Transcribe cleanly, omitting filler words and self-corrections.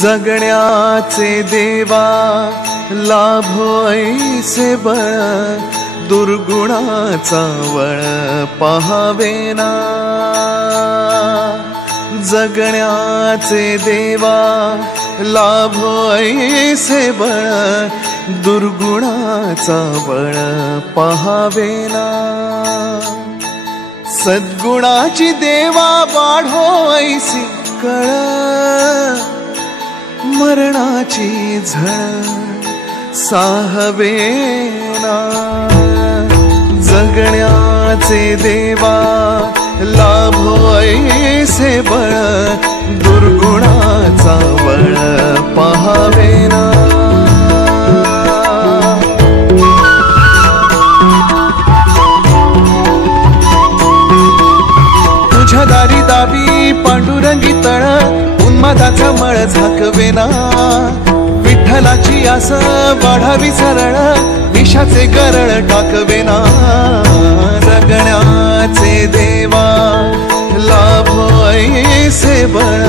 जगण्याचे देवा लाभो ऐसे बळ, दुर्गुणाचा वळ पहावेना। जगण्याचे देवा लाभो ऐसे बळ, दुर्गुणाचा बळ पहावेना। सद्गुणाची देवा वाढो ऐसी कळ, मरणाची झळ साहवेना। जगण्याचे देवा लाभो ऐसे बळ, दुर्गुणाचा बळ पहावेना। तुझ्या दारी दावी पांडुरंगी तळ, उन्मादाचा मळ झाकवेना। विठ्ठलाची आस वाढावी सरळ, विषाचे गरळ टाकवेना। जगण्याचे देवा लाभो ऐसे बळ,